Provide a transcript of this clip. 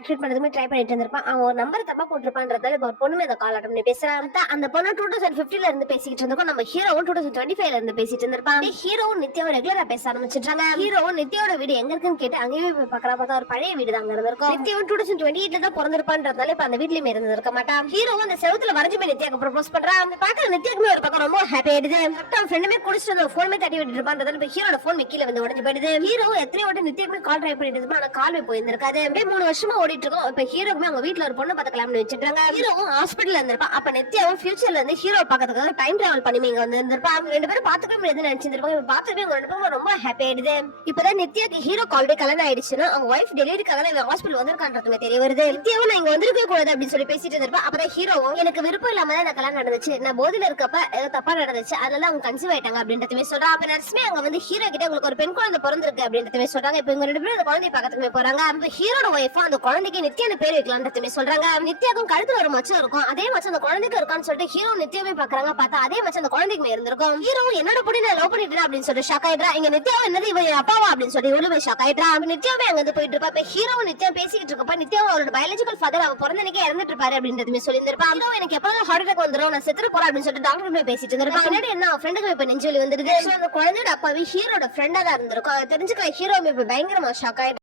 Activate பண்ணதுமே try பண்ணிட்டு இருந்திருப்பான். அவன் ஒரு நம்பர் தப்பா போட்டிருப்பான்றதால இப்ப ஒரு பொண்ணு இதை கால் அட்டன் பண்ணி பேசுறான். அந்த பொண்ணு 2015ல இருந்து பேசிட்டு இருந்திருக்கோம். நம்ம ஹீரோவும் 2025ல இருந்து பேசிட்டு இருந்திருப்பான். ஹீரோவும் நித்யாவும் ரெகுலரா பேச ஆரம்பிச்சிட்டாங்க. ஹீரோவும் நித்யாவோட வீடு எங்க இருக்குன்னு கேட்டு அங்கேயே போய் பார்க்கறா. பார்த்தா ஒரு பழைய வீடு தான் அங்க இருந்திருக்கும். நித்யாவும் 2028ல தான் பிறந்திருப்பான்றதால இப்ப அந்த வீட்லயுமே இருந்திருக்க மாட்டான். ஹீரோவும் அந்த செவுத்துல வரைஞ்சு போய் நித்யாக்கு ப்ரொபோஸ் பண்றான். அந்த பார்க்க நித்யாக்குமே ஒரு பக்கம் ரொம்ப ஹாப்பி ஆயிடுது. அவன் ஃப்ரெண்டுமே குடிச்சிட்டு போன் தட்டி விட்டு இருப்பான்றதால இப்ப ஹீரோட போன் கீழே வந்து உடஞ்சு போயிடுது. ஹீரோ எத்தனை வாட்டி நித்யாக்குமே கால் ட்ரை பண்ணிட்டு இருப்பான். ஆனா கால் போயிருந்திருக்காது. அப்படியே 3 வருஷமா ஓடிட்டு இருக்கோம். இப்ப ஹீரோக்குமே அவங்க வீட்டுல ஒரு பொண்ணு பார்த்துக்கலாம்னு வச்சிருக்காங்க. ஹீரோவும் ஹாஸ்பிட்டல்ல இருந்திருப்பான். அப்ப நித்யாவும் ஃபியூச்சர்ல இருந்து ஹீரோ பாக்கிறதுக்காக டைம் டிராவல் பண்ணி இங்க வந்து இருந்திருப்பான். அவங்க 2 பேரும் பாத்துக்க முடியாது நினைச்சிருப்பாங்க. இப்ப பாத்துட்டு அவங்க 2 பேரும் ரொம்ப ஹாப்பி ஆயிடுது. இப்பதான் நித்யாக்கு ஹீரோ கால்டே கல்யாணம் ஆயிடுச்சுன்னா அவங்க வைஃப் டெலிவரிக்காக தான் ஹாஸ்பிட்டல் வந்திருக்கான்றதுமே தெரிய வருது. நித்யாவும் நான் இங்க வந்திருக்க கூடாது அப்படின்னு சொல்லி பேசிட்டு இருந்திருப்பா. அப்பதான் ஹீரோவும் எனக்கு விருப்பம் இல்லாம தான் கல்யாணம் நடந்துச்சு, நான் போதில இருக்கப்ப ஏதோ தப்பா நடந்துச்சு, அதனால அவங்க கன்சீவ் ஆயிட்டாங்க அப்படின்றதுமே சொல்றாங்க. அப்ப நர்ஸ்மே அங்க வந்து ஹீரோ கிட்ட உங்களுக்கு ஒரு பெண் குழந்தை பிறந்திருக்கு அப்படின்றதுமே சொல்றாங்க. இப்ப இவங்க 2 பேரும் அந்த குழந்தைய பக்கத்துக்குமே போறாங்க. அந்த ஹீரோட வைஃபா அந்த குழந்தைக்கு நித்யான்னு பேர் வைக்கலாம்ன்றதுமே சொல்றாங்க. நித்யாக்கும் கழுத்துல ஒரு மச்சம் இருக்கும், அதே மச்சம் அந்த குழந்தைக்கு இருக்கான்னு சொல்லிட்டு ஹீரோ நித்யாவே பாக்குறாங்க. பார்த்தா அதே மச்சம் அந்த குழந்தைக்கு இருந்திருக்கும். ஹீரோ என்னோட பொண்ணு நான் லவ் பண்ணிட்டு அப்படின்னு சொல்லி ஷாக் ஆயிடுறா. இங்க நித்யாவும் என்னது இவன் அப்பாவா அப்படின்னு சொல்லி இவ்வளவு ஷாக் ஆயிடுறா. நித்யாவே அங்க வந்து போயிட்டு இருப்பா. ஹீரோவும் நித்யா பேசிட்டு இருக்கப்ப நித்யாவும் அவரோட பயாலஜிக்கல் ஃபாதர் அவ பிறந்தனைக்கே இறந்துட்டு இருப்பாரு அப்படின்றதுமே சொல்லியிருந்திருப்பா. ஹீரோ எனக்கு எப்பதான் ஹார்ட் அட்டாக் வந்துடும், நான் செத்துட்டு போறேன் அப்படின்னு சொல்லிட்டு டாக்டர் பேசிட்டு இருந்திருப்பா. முன்னாடி என்ன அவன் ஃப்ரெண்டுக்கு இப்ப நெஞ்சு வலி வந்துருது. அந்த குழந்தையோட அப்பாவே ஹீரோட ஃப்ரெண்டா தான் இருந்திருக்கும். தெரிஞ்சுக்கிற ஹீரோ இப்ப பயங்கரமா ஷாக் ஆயிடும்.